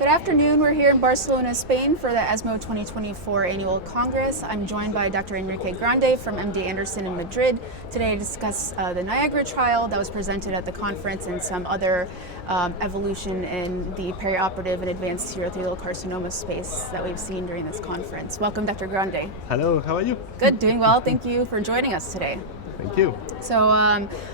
Good afternoon. We're here in Barcelona, Spain for the ESMO 2024 Annual Congress. I'm joined by Dr. Enrique Grande from MD Anderson in Madrid today to discuss the NIAGRA trial that was presented at the conference and some other evolution in the perioperative and advanced urothelial carcinoma space that we've seen during this conference. Welcome, Dr. Grande. Hello, how are you? Good, doing well. Thank you for joining us today. Thank you. So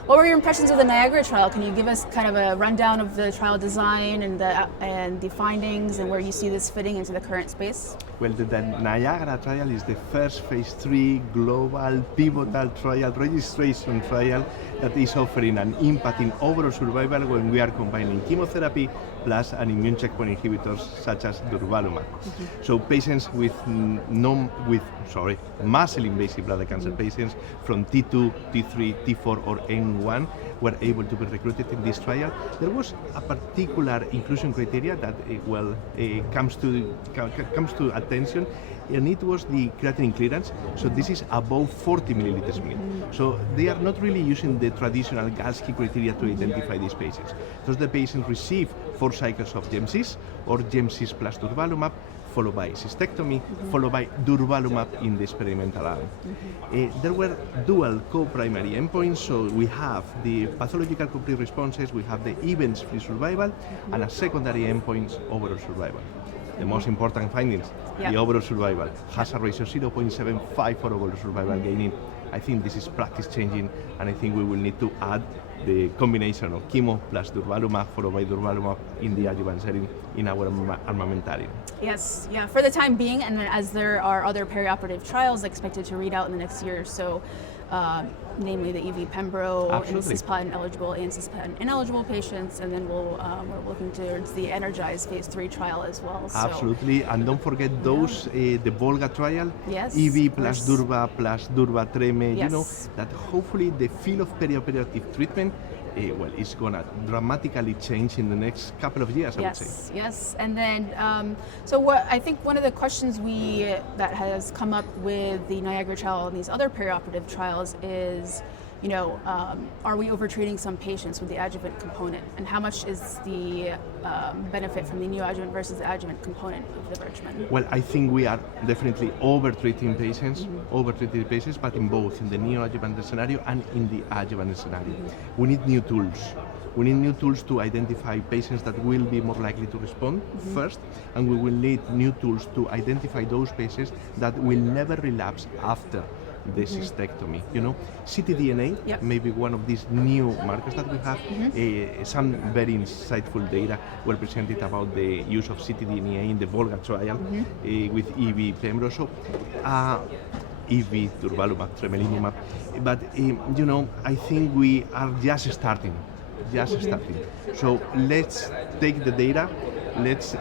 what were your impressions of the NIAGRA trial? Can you give us kind of a rundown of the trial design and the findings and where you see this fitting into the current space? Well, the NIAGRA trial is the first phase 3 global pivotal trial, registration trial that is offering an impact in overall survival when we are combining chemotherapy plus an immune checkpoint inhibitors such as durvalumab. So patients with muscle-invasive bladder cancer patients from T2, T3, T4 or N1 were able to be recruited in this trial. There was a particular inclusion criteria that comes to attention, and it was the creatinine clearance. So this is above 40 milliliters per minute. So they are not really using the traditional Galsky criteria to identify these patients. Thus the patient received 4 cycles of GemCis or GemCis plus durvalumab, followed by cystectomy, followed by durvalumab in the experimental arm. There were dual co-primary endpoints, so we have the pathological complete responses, we have the events-free survival, and a secondary endpoints overall survival. The most important findings, the overall survival, hazard ratio 0.75 for overall survival gaining. I think this is practice changing, and I think we will need to add the combination of chemo plus durvalumab followed by durvalumab in the adjuvant setting in our armamentarium. Yes, yeah, for the time being, and as there are other perioperative trials expected to read out in the next year or so, namely the EV Pembro in cisplatin eligible and cisplatin ineligible patients, and then we're looking towards the Energize phase 3 trial as well. So. Absolutely, and don't forget those the Volga trial, EV plus Durva plus Durva Treme. You know that hopefully the field of perioperative treatment it's gonna dramatically change in the next couple of years, I would say. Yes, and then, so what I think one of the questions that has come up with the NIAGRA trial and these other perioperative trials is, you know, are we overtreating some patients with the adjuvant component, and how much is the benefit from the neoadjuvant versus the adjuvant component of the regimen? Well, I think we are definitely overtreating patients, but in both, in the neoadjuvant scenario and in the adjuvant scenario. We need new tools. We need new tools to identify patients that will be more likely to respond first, and we will need new tools to identify those patients that will never relapse after the cystectomy. You know, ctDNA may be one of these new markers that we have. Some very insightful data were presented about the use of ctDNA in the Volga trial with EV Pembro. So, EV durvalumab, tremelimumab. But you know, I think we are just starting. So let's take the data. Let's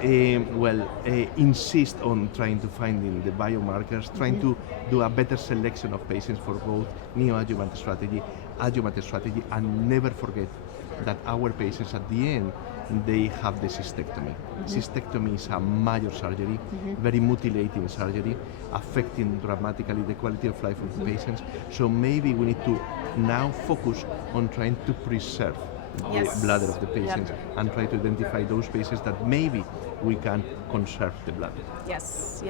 insist on trying to find the biomarkers, trying to do a better selection of patients for both neoadjuvant strategy, adjuvant strategy, and never forget that our patients at the end, they have the cystectomy. Cystectomy is a major surgery, very mutilating surgery, affecting dramatically the quality of life of the patients. So maybe we need to now focus on trying to preserve the bladder of the patients and try to identify those patients that maybe we can conserve the blood. Yes.